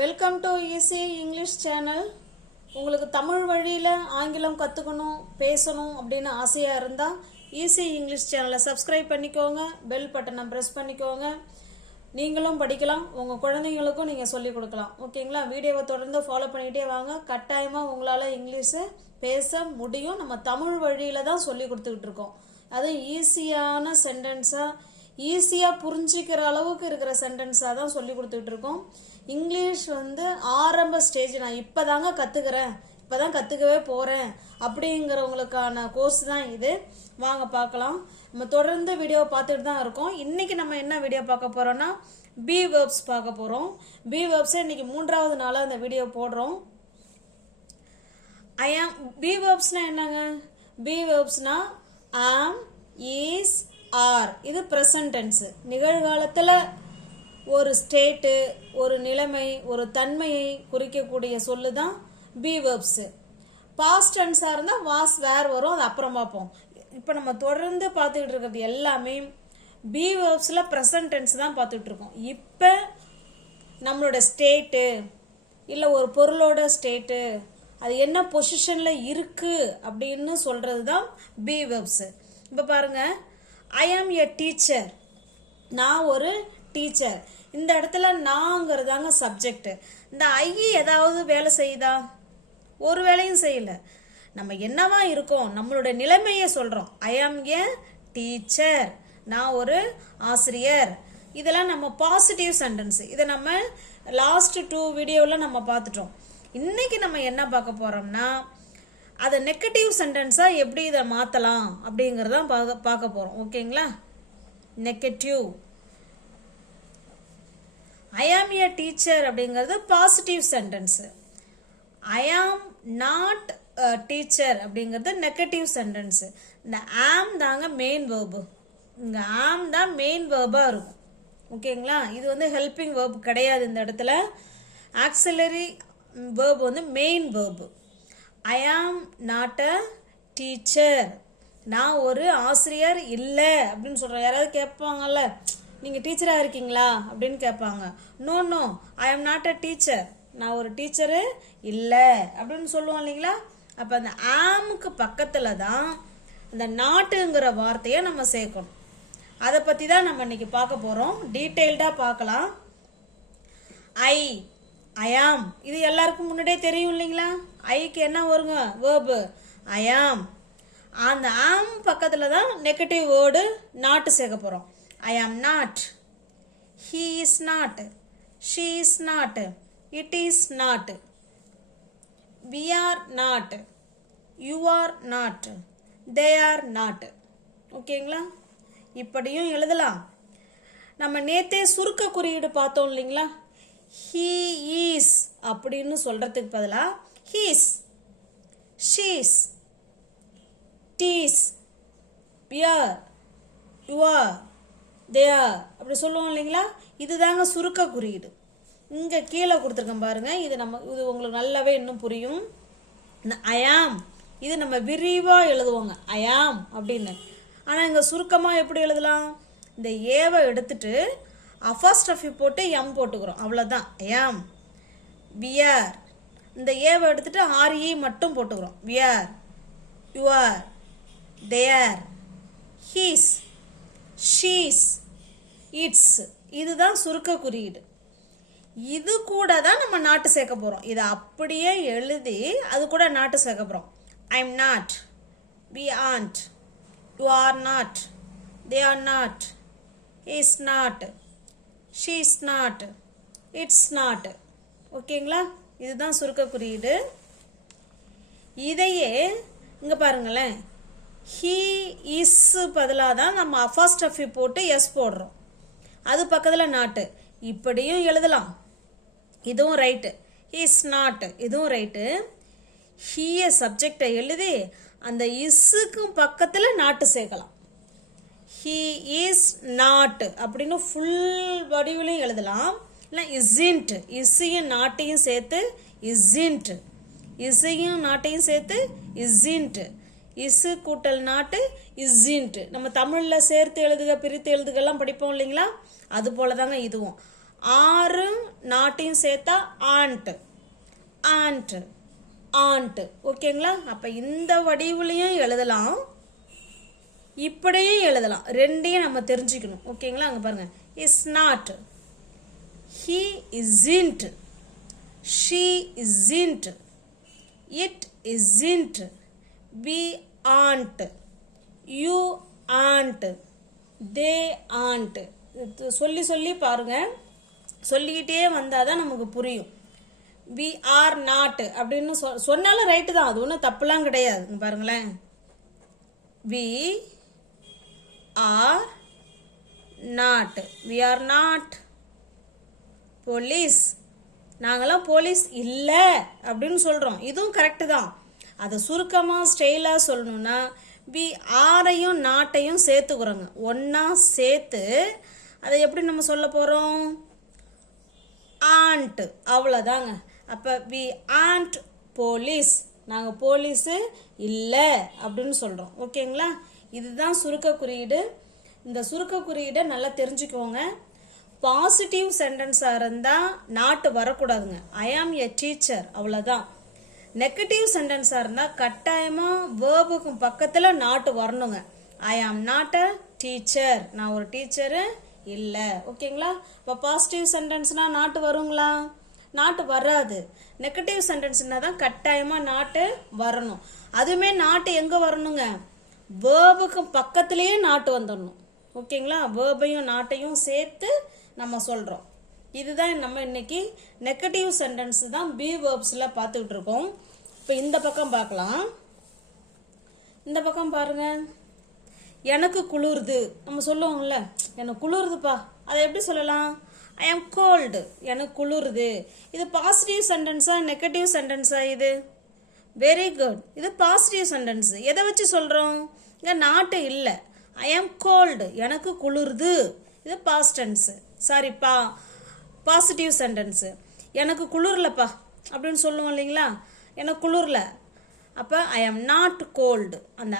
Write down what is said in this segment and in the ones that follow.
Welcome to easy English channel உங்களுக்கு தமிழ் வழியில் ஆங்கிலம் கற்றுக்கணும் பேசணும் அப்படின்னு ஆசையாக இருந்தால் ஈஸி இங்கிலீஷ் சேனலை சப்ஸ்கிரைப் பண்ணிக்கோங்க பெல் பட்டனை ப்ரெஸ் பண்ணிக்கோங்க. நீங்களும் படிக்கலாம் உங்கள் குழந்தைங்களுக்கும் நீங்கள் சொல்லிக் கொடுக்கலாம். ஓகேங்களா? வீடியோவை தொடர்ந்து ஃபாலோ பண்ணிகிட்டே வாங்க. கட்டாயமாக உங்களால் இங்கிலீஷை பேச முடியும். நம்ம தமிழ் வழியில் தான் சொல்லி கொடுத்துக்கிட்டு இருக்கோம். அதுவும் ஈஸியான சென்டென்ஸாக ஈஸியாக புரிஞ்சிக்கிற அளவுக்கு இருக்கிற சென்டென்ஸாக தான் சொல்லி கொடுத்துட்டு இருக்கோம். இங்கிலீஷ் வந்து ஆரம்ப ஸ்டேஜ் நான் இப்போ தாங்க கற்றுக்கிறேன் இப்போ தான் கற்றுக்கவே போகிறேன் அப்படிங்கிறவங்களுக்கான கோர்ஸ் தான் இது. வாங்க பார்க்கலாம். நம்ம தொடர்ந்து வீடியோ பார்த்துட்டு தான் இருக்கோம். இன்றைக்கி நம்ம என்ன வீடியோ பார்க்க போகிறோன்னா பி வேர்ப்ஸ் பார்க்க போகிறோம் பி வேர்ப்ஸை இன்றைக்கி மூன்றாவது நாளாக அந்த வீடியோ போடுறோம். ஐ ஆம் பி வேர்ப்ஸ்னால் என்னங்க? பி வேர்ப்ஸ்னால் ஆம் இஸ் ஆர். இது ப்ரெசன்ட் நிகழ்காலத்தில் ஒரு ஸ்டேட்டு ஒரு நிலைமை ஒரு தன்மையை குறிக்கக்கூடிய சொல்லு தான் பி வேர்ப்ஸு பாஸ்ட் டென்ஸாக இருந்தால் வாஸ் வேர் வரும். அது அப்புறம் பார்ப்போம். இப்போ நம்ம தொடர்ந்து பார்த்துக்கிட்டு இருக்கிறது எல்லாமே பி வேர்ப்ஸில் ப்ரெசன்ட் டென்ஸ் தான் பார்த்துட்டு இருக்கோம். இப்போ நம்மளோட ஸ்டேட்டு இல்லை ஒரு பொருளோட ஸ்டேட்டு அது என்ன பொசிஷனில் இருக்குது அப்படின்னு சொல்கிறது தான் பி வேர்ப்ஸு இப்போ பாருங்கள் ஐ ஆம் எ டீச்சர் நான் ஒரு டீச்சர் இந்த இடத்துல நாங்கிறதாங்க சப்ஜெக்ட் இந்த ஐ ஏதாவது வேலை செய்யுதா? ஒரு வேலையும் செய்யல. நம்ம என்னவா இருக்கோம்? நம்மளுடைய நிலைமையை சொல்கிறோம் ஐ ஆம் ஏ டீச்சர் நான் ஒரு ஆசிரியர். இதெல்லாம் நம்ம பாசிட்டிவ் சென்டென்ஸ் இதை நம்ம லாஸ்ட் டூ வீடியோவில் நம்ம பார்த்துட்டோம். இன்னைக்கு நம்ம என்ன பார்க்க போகிறோம்னா அதை நெகட்டிவ் சென்டென்ஸாக எப்படி இதை மாற்றலாம் அப்படிங்கிறதான் பார்க்க பார்க்க போகிறோம் ஓகேங்களா? Negative I am a teacher அப்படிங்கிறது positive sentence I am not teacher அப்படிங்கிறது நெகட்டிவ் சென்டென்ஸு இந்த ஆம் தாங்க மெயின் வேர்பு இங்கே ஆம் தான் மெயின் வேர்பாக இருக்கும். ஓகேங்களா? இது வந்து ஹெல்பிங் வேர்ப் கிடையாது இந்த இடத்துல. ஆக்சிலரி வேர்ப் வந்து main verb I am not a teacher நான் ஒரு ஆசிரியர் இல்லை. அப்படின்னு சொல்கிறேன் யாராவது கேட்பாங்கல்ல நீங்கள் டீச்சராக இருக்கீங்களா? அப்படின்னு கேட்பாங்க. No no I am not a teacher நான் ஒரு டீச்சரு இல்லை. அப்படின்னு சொல்லுவோம் இல்லைங்களா? அப்போ அந்த ஆமுக்கு பக்கத்தில் தான் அந்த நாட்டுங்கிற வார்த்தையை நம்ம சேர்க்கணும். அதை பற்றி தான் நம்ம இன்னைக்கு பார்க்க போகிறோம் டீட்டெயில்டாக பார்க்கலாம். ஐ ஐயாம் இது எல்லாருக்கும் முன்னாடியே தெரியும் இல்லைங்களா? ஐக்கு என்ன வருங்க? வேர்பு ஐயாம் அந்த ஆம் பக்கத்தில் தான் நெகட்டிவ் வேர்டு நாட்டு சேர்க்க போகிறோம் I am not he is not she is not it is not we are not you are not they are not ஓகேங்களா இப்படியும் எழுதலாம். நம்ம நேத்தே சுருக்க குறியீடு பார்த்தோம் இல்லைங்களா? ஹீ ஈஸ் அப்படின்னு சொல்கிறதுக்கு பதிலாக he's she's it's we're you're they're அப்படி சொல்லுவோம் இல்லைங்களா? இதுதாங்க சுருக்க குறியீடு. இங்கே கீழே கொடுத்துருக்கேன் பாருங்க. இது நம்ம இது உங்களுக்கு நல்லாவே இன்னும் புரியும். இந்த அயாம் இது நம்ம விரிவாக எழுதுவோங்க. அயாம் அப்படின்னு. ஆனால் இங்கே சுருக்கமாக எப்படி எழுதலாம்? இந்த ஏவை எடுத்துட்டு அஃபாஸ்ட்ரஃபி போட்டு எம் போட்டுக்கிறோம். அவ்வளோதான் எம் வியர் இந்த ஏவை எடுத்துட்டு ஆர்இ மட்டும் போட்டுக்கிறோம். We're you're they're he's she's it's இதுதான் சுருக்க குறியீடு. இது கூட தான் நம்ம நாட்டு சேர்க்க போகிறோம் இதை அப்படியே எழுதி அது கூட நாட்டு சேர்க்க போகிறோம் I am not we aren't you are not they are not is not she is not it's not ஓகேங்களா இதுதான் சுருக்க குறியீடு. இதையே இங்கே பாருங்களேன். ஹீ இஸ் பதிலாக தான் நம்ம அஃபாஸ்டஃபி போட்டு எஸ் போடுறோம். அது பக்கத்தில் நாட்டு இப்படியும் எழுதலாம். இதுவும் ரைட்டு இஸ் நாட் இதுவும் ரைட்டு ஹீய சப்ஜெக்டை எழுதி அந்த இஸ்ஸுக்கும் பக்கத்தில் நாட்டு சேர்க்கலாம். ஹீ இஸ் நாட் அப்படின்னு ஃபுல் வடிவிலையும் எழுதலாம். இல்லை இஸ்இன்ட் இசையும் நாட்டையும் சேர்த்து இஸ்இன்ட் இசையும் நாட்டையும் சேர்த்து இஸ்இன்ட் இசு கூட்டல் நாட்டு இஸ்இன்ட் நம்ம தமிழில் சேர்த்து எழுதுக பிரித்து எழுதுகெல்லாம் படிப்போம் இல்லைங்களா? அது போல தாங்க இதுவும். ஆறும் நாட்டையும் சேர்த்தா ஆண்ட் ஆண்ட் ஆண்ட் ஓகேங்களா அப்போ இந்த வடிவுலையும் எழுதலாம். இப்படியும் எழுதலாம். ரெண்டையும் நம்ம தெரிஞ்சுக்கணும். ஓகேங்களா? அங்கே பாருங்க. Is not he isn't she isn't it isn't we aren't you aren't they aren't சொல்லி சொல்லி பாருங்க. சொல்லிக்கிட்டே வந்தால் தான் நமக்கு புரியும். வி ஆர் நாட் அப்படின்னு சொ சொன்னாலும் ரைட்டு தான். அது ஒன்றும் தப்புலாம் கிடையாது. பாருங்களேன். We are not we are not police நாங்களாம் போலீஸ் இல்லை அப்படின்னு சொல்கிறோம் இதுவும் கரெக்டு தான். அதை சுருக்கமாக ஸ்டைலாக சொல்லணும்னா வி ஆரையும் நாட்டையும் சேர்த்துக்கிறோங்க ஒன்றா சேர்த்து அதை எப்படி நம்ம சொல்ல போகிறோம் ஆண்ட் அவ்வளோதாங்க அப்போ வி ஆண்ட் போலீஸ் நாங்கள் போலீஸு இல்லை அப்படின்னு சொல்கிறோம் ஓகேங்களா இதுதான் சுருக்க குறியீடு. இந்த சுருக்க குறியீடை நல்லா தெரிஞ்சுக்கோங்க. பாசிட்டிவ் சென்டென்ஸாக இருந்தால் நாட்டு வரக்கூடாதுங்க. ஐ ஆம் எ டீச்சர் அவ்வளோதான் நெகட்டிவ் சென்டென்ஸாக இருந்தால் கட்டாயமாக வேர்புக்கும் பக்கத்தில் நாட்டு வரணுங்க. ஐ ஆம் நாட் அ டீச்சர் நான் ஒரு டீச்சரு இல்லை. ஓகேங்களா? இப்போ பாசிட்டிவ் சென்டென்ஸ்னால் நாட்டு வருங்களா? நாட்டு வராது. நெகட்டிவ் சென்டென்ஸ்னால் தான் கட்டாயமாக நாட்டு வரணும். அதுவுமே நாட்டு எங்கே வரணுங்க? வேர்புக்கு பக்கத்துலேயே நாட்டு வந்துடணும். ஓகேங்களா? வேர்பையும் நாட்டையும் சேர்த்து நம்ம சொல்கிறோம் இதுதான் நம்ம இன்னைக்கு நெகட்டிவ் சென்டென்ஸ் தான் பி வேர்ப்ஸில் பார்த்துக்கிட்டு இருக்கோம். இப்போ இந்த பக்கம் பார்க்கலாம். இந்த பக்கம் பாருங்க. எனக்கு குளிருது. நம்ம சொல்லுவோம்ல எனக்கு குளிருதுப்பா. அதை எப்படி சொல்லலாம்? ஐ ஆம் கோல்டு எனக்கு குளிருது. இது பாசிட்டிவ் சென்டென்ஸா நெகட்டிவ் சென்டென்ஸா இது? வெரி குட் இது பாசிட்டிவ் சென்டென்ஸ் எதை வச்சு சொல்கிறோம் இங்கே நாட்டு இல்லை. ஐ ஆம் கோல்டு எனக்கு குளிர்து. இது பாஸ்ட் டென்ஸு சாரி பா பாசிட்டிவ் சென்டென்ஸு எனக்கு குளிர்லப்பா அப்படின்னு சொல்லுவோம் இல்லைங்களா? எனக்கு குளிர்ல. அப்போ ஐ ஆம் நாட் கோல்டு அந்த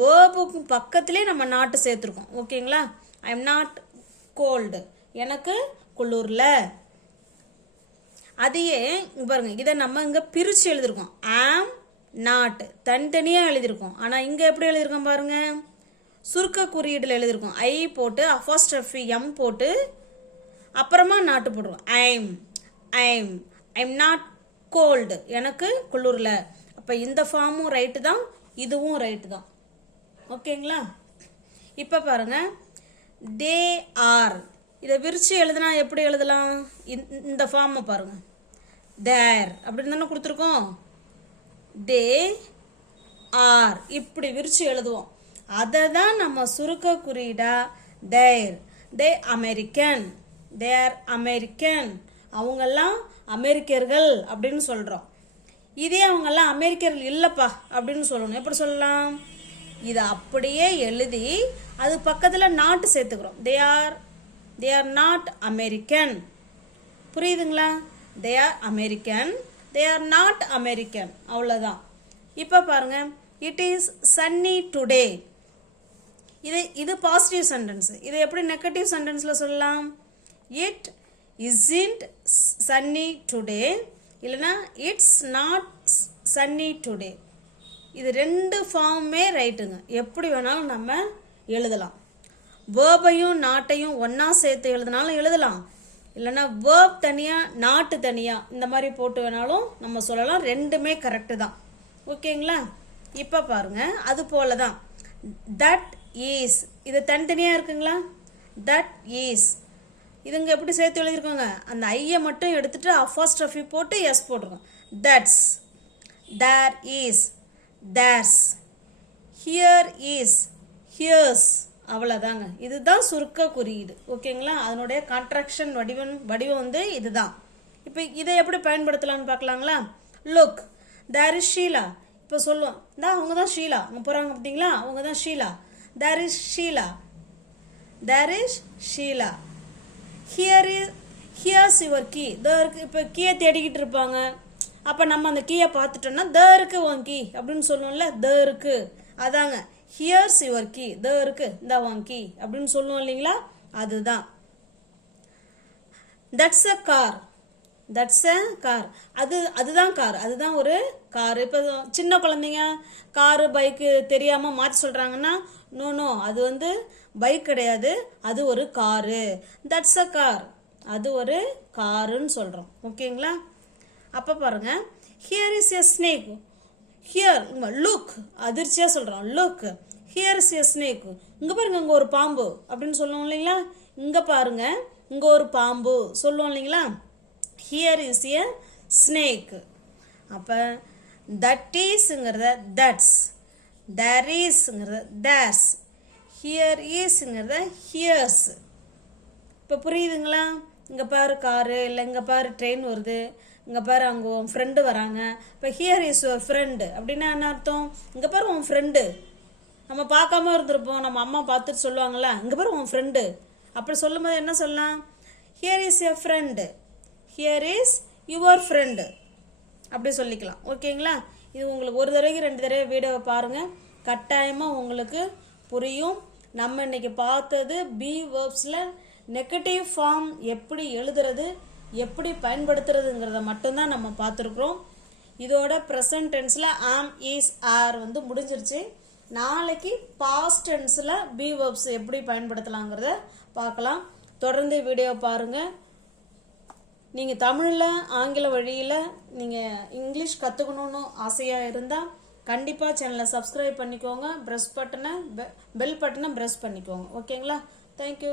வேர்புக்கு பக்கத்துலேயே நம்ம நாட்டு சேர்த்துருக்கோம். ஓகேங்களா ஐ எம் நாட் கோல்டு எனக்கு குளிர்ல. அதையே பாருங்கள் பாருங்க இதை நம்ம இங்கே பிரித்து எழுதியிருக்கோம். ஆம் நாட் தனித்தனியாக எழுதியிருக்கோம். ஆனால் இங்கே எப்படி எழுதியிருக்கோம் பாருங்க? சுருக்க குறியீடில் எழுதியிருக்கோம். ஐ போட்டு அஃபாஸ்டஃபி எம் போட்டு அப்புறமா நாட்டு போடுறோம் I'm I'm I'm not cold எனக்கு குளிரில். அப்போ இந்த ஃபார்மும் ரைட்டு தான் இதுவும் ரைட்டு தான். ஓகேங்களா இப்போ பாருங்க. தே ஆர் இதை விரிச்சு எழுதுனா எப்படி எழுதலாம்? இந்த- ஃபார்மை பாருங்கள் தேர் அப்படின்னு தானே கொடுத்துருக்கோம்? தே ஆர் இப்படி விரிச்சு எழுதுவோம். அதை தான் நம்ம சுருக்க குறியீடா தேர் தே அமெரிக்கன் தேர் அமெரிக்கன் அவங்கெல்லாம் அமெரிக்கர்கள் அப்படின்னு சொல்கிறோம் இதே அவங்கெல்லாம் அமெரிக்கர்கள் இல்லைப்பா அப்படின்னு சொல்லணும். எப்படி சொல்லலாம்? இதை அப்படியே எழுதி அது பக்கத்தில் நாட்டு சேர்த்துக்கிறோம். They are they are not American புரியுதுங்களா? They are American they are not American அவ்வளோதான் இப்போ பாருங்க. இட் இஸ் சன்னி டுடே இது இது பாசிட்டிவ் சென்டென்ஸ் இது எப்படி நெகட்டிவ் சென்டென்ஸில் சொல்லலாம்? இட் இஸ்இன்ட் சன்னி டுடே இல்லைன்னா இட்ஸ் நாட் சன்னி டுடே இது ரெண்டு ஃபார்முமே ரைட்டுங்க எப்படி வேணாலும் நம்ம எழுதலாம். வேர்பையும் நாட்டையும் ஒன்றா சேர்த்து எழுதினாலும் எழுதலாம். இல்லைன்னா வேர்ப் தனியாக நாட்டு தனியாக இந்த மாதிரி போட்டு வேணாலும் நம்ம சொல்லலாம். ரெண்டுமே கரெக்டு தான். ஓகேங்களா? இப்போ பாருங்க. அது போல தான் தட் ஈஸ் இது தனித்தனியாக இருக்குங்களா? தட் ஈஸ் இதுங்க எப்படி சேர்த்து எழுதியிருக்கோங்க? அந்த ஐயை மட்டும் எடுத்துட்டு அஃபாஸ்ட்ரஃபி போட்டு எஸ் போட்டிருக்கோம் that's there is there's here is here's அவ்வளோதாங்க இதுதான் சுருக்க குறியீடு. ஓகேங்களா? அதனுடைய கான்ட்ராக்ஷன் வடிவம் வடிவம் வந்து இதுதான். இப்போ இதை எப்படி பயன்படுத்தலாம்னு பார்க்கலாங்களா? லுக் தேர் இஸ் ஷீலா இப்போ சொல்லுவோம். இந்தா அவங்க தான் ஷீலா அவங்க போகிறாங்க பார்த்தீங்களா அவங்க தான் Sheela there is Sheela there is Sheela here is here's your key the இருக்கு இப்போ கீயை தேடிக்கிட்டு இருப்பாங்க. அப்போ நம்ம அந்த கீயை பார்த்துட்டோம்னா த இருக்கு உன் கீ அப்படின்னு சொல்லுவோம்ல த இருக்கு. அதாங்க. ஹியர்ஸ் யுவர் கீ த இருக்கு. இந்த வாங்க கீ அப்படின்னு சொல்லுவோம் இல்லைங்களா? அதுதான். That's a car that's a car அது அதுதான் கார் அதுதான் ஒரு கார் இப்போ சின்ன குழந்தைங்க காரு பைக்கு தெரியாமல் மாற்றி சொல்கிறாங்கன்னா நோ நோ அது வந்து பைக் கிடையாது. அது ஒரு காரு தட்ஸ் அ கார் அது ஒரு காருன்னு சொல்கிறோம் ஓகேங்களா? அப்போ பாருங்க. Here is a snake here look அதிர்ச்சியாக சொல்கிறோம் look here is a snake இங்கே பாருங்க இங்கே ஒரு பாம்பு அப்படின்னு சொல்லுவோம் இல்லைங்களா? இங்கே பாருங்க இங்கே ஒரு பாம்பு சொல்லுவோம் இல்லைங்களா? ஹியர் இஸ் எ ஸ்னேக் அப்போ தட் ஈஸுங்கிறத தட்ஸ் தேர் ஈஸுங்கிறத தேர்ஸ் ஹியர் ஈஸுங்கிறத ஹியர்ஸ் இப்போ புரியுதுங்களா? இங்கே பாரு காரு இல்லை இங்கே பாரு ட்ரெயின் வருது. இங்கே பாரு அங்கே உன் ஃப்ரெண்டு வராங்க. இப்போ ஹியர் இஸ் யுவர் ஃப்ரெண்டு அப்படின்னா என்ன அர்த்தம்? இங்கே பாரு உன் ஃப்ரெண்டு நம்ம பார்க்காம இருந்திருப்போம். நம்ம அம்மா பார்த்துட்டு சொல்லுவாங்கல்ல. இங்கே பாரு உன் ஃப்ரெண்டு அப்படி சொல்லும்போது என்ன சொல்லலாம்? Here is your friend here is your friend அப்படி சொல்லிக்கலாம். ஓகேங்களா? இது உங்களுக்கு ஒரு தடவைக்கு ரெண்டு தடவை வீடியோவை பாருங்கள் கட்டாயமாக உங்களுக்கு புரியும். நம்ம இன்றைக்கி பார்த்தது பி வேர்ப்ஸில் நெகட்டிவ் ஃபார்ம் எப்படி எழுதுறது? எப்படி பயன்படுத்துறதுங்கிறத மட்டும்தான் நம்ம பார்த்துருக்குறோம். இதோட ப்ரெசன்ட் டென்ஸில் ஆம் இஸ் ஆர் வந்து முடிஞ்சிருச்சு. நாளைக்கு பாஸ்ட் டென்ஸில் பி வேர்ப்ஸ் எப்படி பயன்படுத்தலாங்கிறத பார்க்கலாம். தொடர்ந்து வீடியோ பாருங்கள் நீங்கள் தமிழில் ஆங்கில வழியில் நீங்கள் இங்கிலீஷ் கற்றுக்கணுன்னு ஆசையாக இருந்தால் கண்டிப்பாக சேனலை சப்ஸ்கிரைப் பண்ணிக்கோங்க. ப்ரெஸ் பட்டனை பெல் பட்டனை ப்ரெஸ் பண்ணிக்கோங்க. ஓகேங்களா தேங்க்யூ